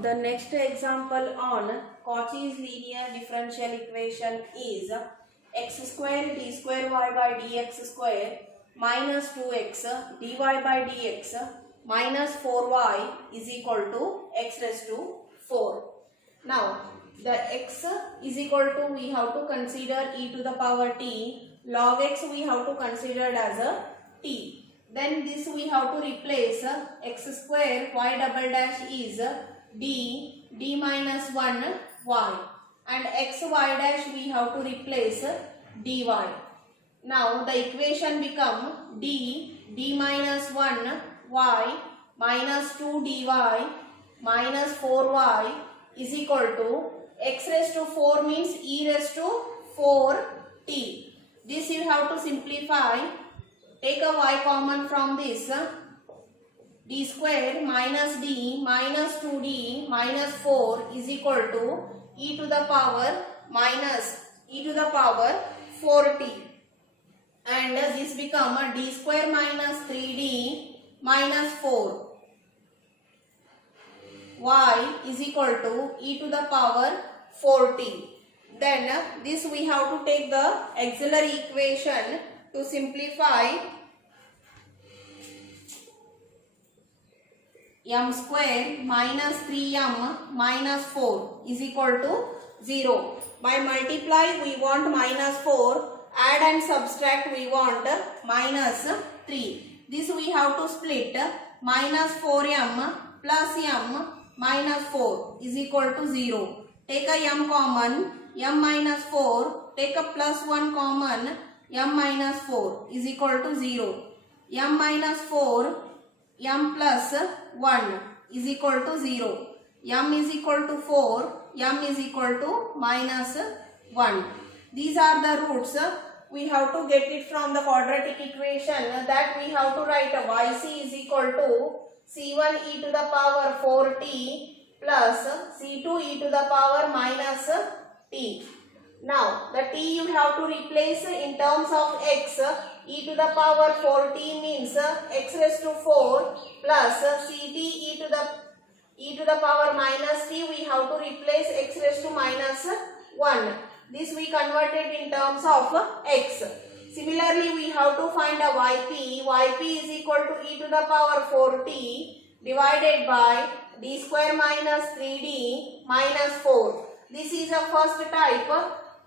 The next example on Cauchy's linear differential equation is x square d square y by dx square minus 2x dy by dx minus 4y is equal to x raised to 4. Now, the x is equal to, we have to consider e to the power t, log x we have to consider as a t. Then this we have to replace x square y double dash is d minus 1 y, and x y dash we have to replace dy. Now the equation become d minus 1 y minus 2 dy minus 4y is equal to x raised to 4 means e raised to 4t. This you have to simplify. Take a y common from this. D square minus d minus 2d minus 4 is equal to e to the power minus e to the power 4t. And this become d square minus 3d minus 4 y is equal to e to the power 4t. Then this we have to take the auxiliary equation to simplify. M square minus 3m minus 4 is equal to 0. By multiply we want minus 4, add and subtract we want minus 3. This we have to split. Minus 4m plus m minus 4 is equal to 0. Take a m common, m minus 4, take a plus 1 common, m minus 4 is equal to 0. m minus 4, m plus 1 is equal to 0. m is equal to 4, m is equal to minus 1. These are the roots. We have to get it from the quadratic equation, that we have to write yc is equal to c1 e to the power 4t plus c2 e to the power minus t. Now the t you have to replace in terms of x. E to the power 4t means x raised to 4 plus ct e to the power minus t, we have to replace x raised to minus 1. This we converted in terms of x. Similarly, we have to find a yp. Yp is equal to e to the power 4t divided by d square minus 3d minus 4. This is a first type.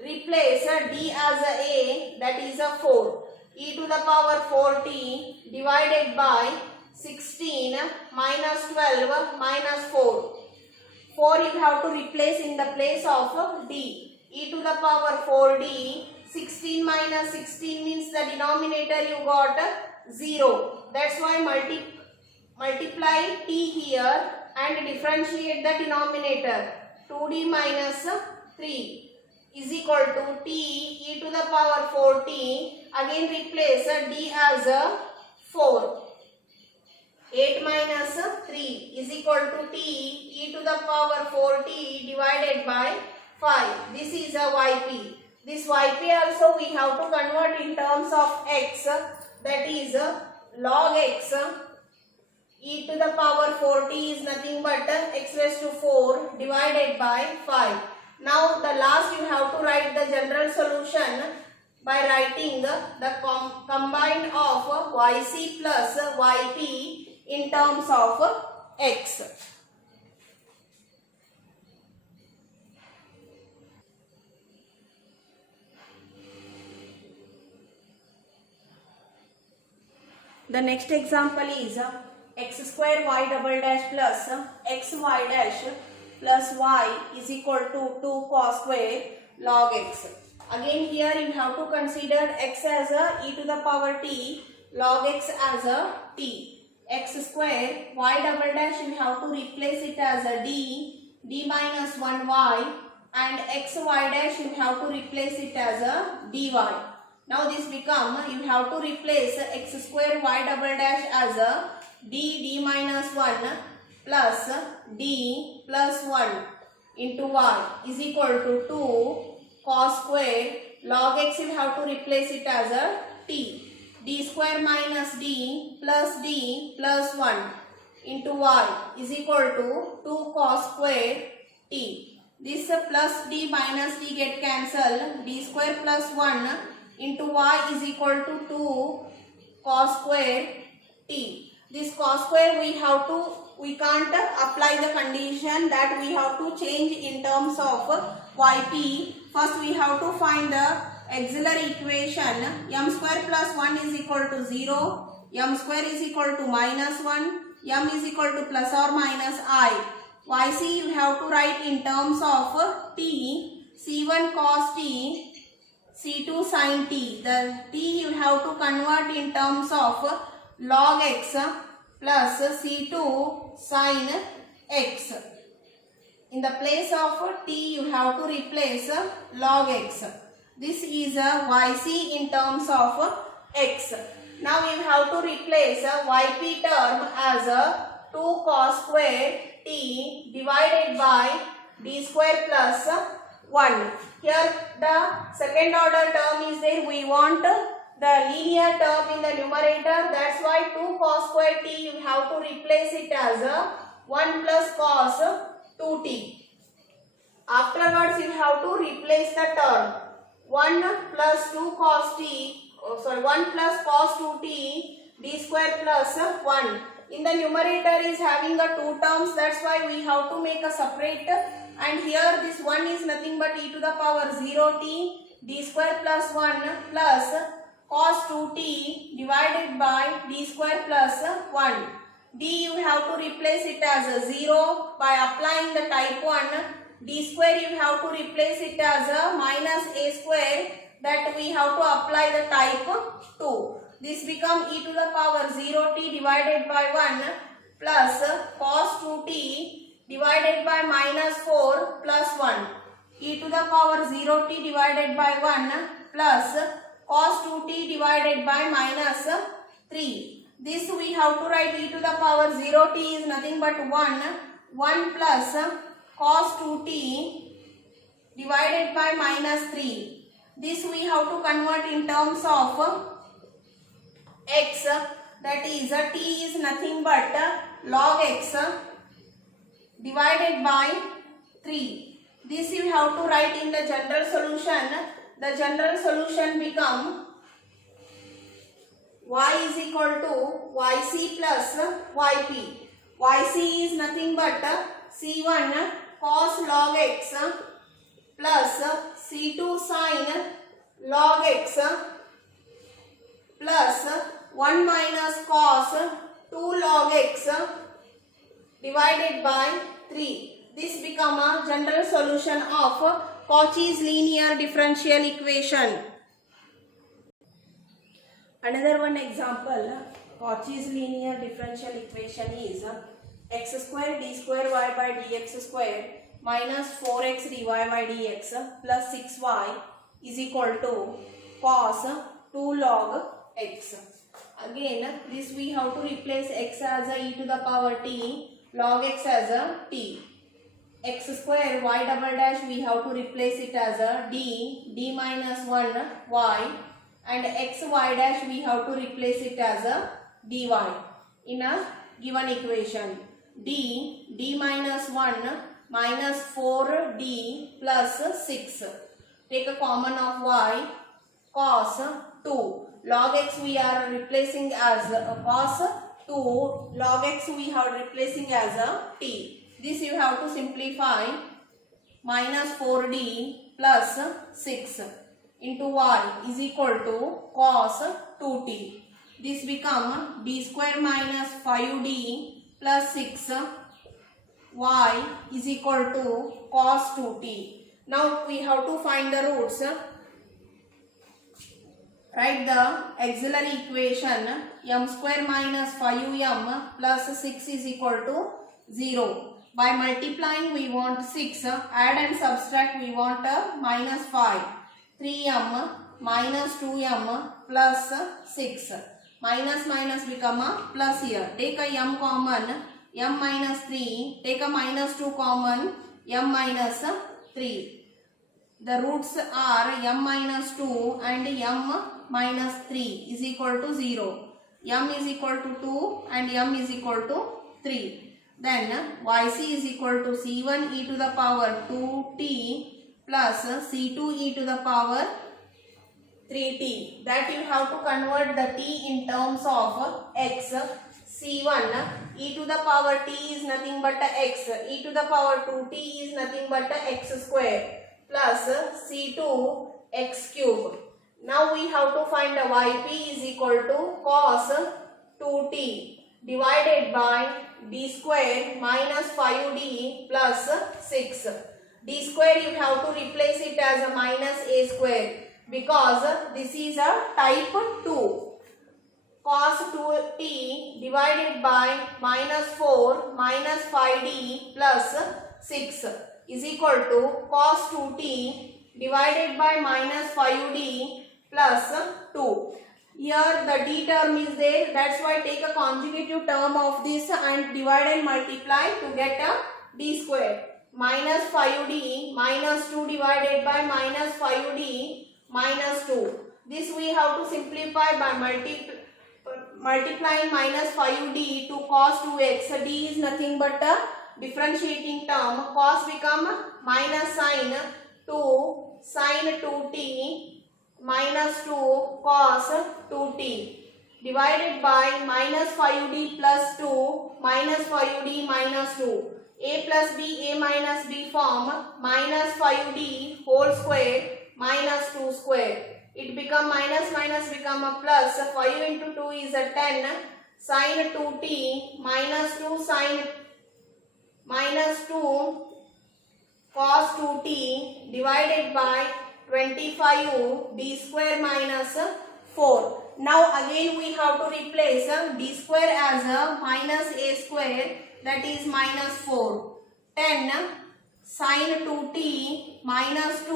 Replace d as a, that is a 4. E to the power 4t divided by 16 minus 12 minus 4. 4 you have to replace in the place of d. E to the power 4d, 16 minus 16 means the denominator you got 0. That's why multiply t here and differentiate the denominator. 2d minus 3 is equal to t e to the power 4t. Again replace d as 4. 8 minus 3 is equal to t e to the power 4t divided by 5. This is a yp. This yp also we have to convert in terms of x, that is log x. E to the power 4t is nothing but x raised to 4 divided by 5. Now the last you have to write the general solution by writing the combined of yc plus yp in terms of x. The next example is x square y double dash plus xy dash plus y is equal to 2 cos square log x. Again here you have to consider x as a e to the power t, log x as a t. X square y double dash you have to replace it as a d minus 1y, and xy dash you have to replace it as a dy. Now this become, you have to replace x square y double dash as a d minus 1 plus d plus 1 into y is equal to 2 cos square log x. You have to replace it as a t. D square minus d plus 1 into y is equal to 2 cos square t. This plus d minus d get cancelled. D square plus 1 into y is equal to 2 cos square t. This cos square we can't apply the condition, that we have to change in terms of yp. First we have to find the auxiliary equation. M square plus 1 is equal to 0. M square is equal to minus 1. M is equal to plus or minus I. Yc you have to write in terms of t. C1 cos t, C2 sin t. The t you have to convert in terms of log x plus C2 sin x. In the place of t you have to replace log x. This is yc in terms of x. Now you have to replace yp term as 2 cos square t divided by d square plus 1. Here the second order term is there. We want the linear term in the numerator. That's why 2 cos square t you have to replace it as 1 plus cos 2t. Afterwards you have to replace the term 1 plus 2 cos t, 1 plus cos 2t d square plus 1. In the numerator is having a 2 terms, that's why we have to make a separate, and here this 1 is nothing but e to the power 0t d square plus 1 plus cos 2t divided by d square plus 1. D you have to replace it as a 0 by applying the type 1. D square you have to replace it as a minus a square, that we have to apply the type 2. This become e to the power 0t divided by 1 plus cos 2t divided by minus 4 plus 1. E to the power 0t divided by 1 plus cos 2t divided by minus 3. This we have to write e to the power 0t is nothing but 1 plus cos 2t divided by minus 3. This we have to convert in terms of x, that is t is nothing but log x divided by 3. This you have to write in the general solution. The general solution become y is equal to yc plus yp. Yc is nothing but c1 cos log x plus c2 sin log x plus 1 minus cos 2 log x divided by 3. This become a general solution of Cauchy's linear differential equation. Another one example, Cauchy's linear differential equation is x square d square y by dx square minus 4x dy by dx plus 6y is equal to cos 2 log x. Again, this we have to replace x as a e to the power t, log x as a t. X square y double dash we have to replace it as a d minus 1 y, and x y dash we have to replace it as a dy in a given equation. D minus 1 minus 4d plus 6. Take a common of y, cos 2. Log x we are replacing as cos 2, log x we are replacing as a t. This you have to simplify, minus 4d plus 6 into y is equal to cos 2t. This become d square minus 5d plus 6 y is equal to cos 2t. Now we have to find the roots. Write the auxiliary equation, m square minus 5m plus 6 is equal to 0. By multiplying we want 6, add and subtract we want minus 5. 3m minus 2m plus 6. Minus minus become a plus here. Take a m common, m minus 3. Take a minus 2 common, m minus 3. The roots are m minus 2 and m minus 3 is equal to 0. M is equal to 2 and m is equal to 3. Then yc is equal to c1 e to the power 2t plus c2 e to the power 3t. That you have to convert the t in terms of x. C1 e to the power t is nothing but x. E to the power 2t is nothing but x square plus c2 x cube. Now we have to find the yp is equal to cos 2t divided by d square minus 5d plus 6. D square you have to replace it as a minus a square because this is a type 2. Cos 2t divided by minus 4 minus 5d plus 6 is equal to cos 2t divided by minus 5d plus 2. Here the d term is there, that's why take a conjugative term of this and divide and multiply to get a d square. Minus 5d minus 2 divided by minus 5d minus 2. This we have to simplify by multiplying minus 5d to cos 2x. D is nothing but a differentiating term. Cos become minus sin 2 sin 2t minus 2 cos 2t divided by minus 5d plus 2 minus 5d minus 2. A plus b, a minus b form minus 5d whole square minus 2 square. It become minus minus become a plus. 5 into 2 is a 10 sin 2t minus 2 sin minus 2 cos 2t divided by 25 d square minus 4. Now again we have to replace d square as a minus a square, that is minus 4. 10 sin 2t minus 2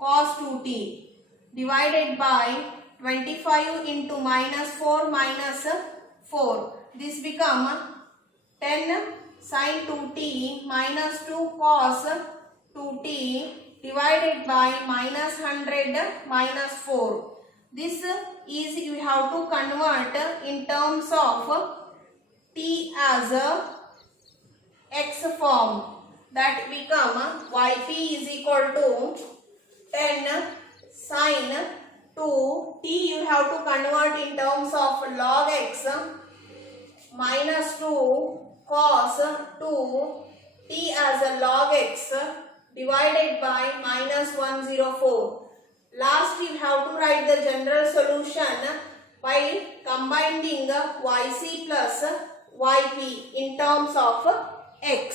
cos 2t divided by 25 into minus 4 minus 4. This become 10 sin 2t minus 2 cos 2t divided by minus 100 minus 4. This is you have to convert in terms of t as a x form. That become yp is equal to 10 sin 2 t you have to convert in terms of log x minus 2 cos 2 t as a log x divided by minus 104. Last you have to write the general solution by combining yc plus yp in terms of x.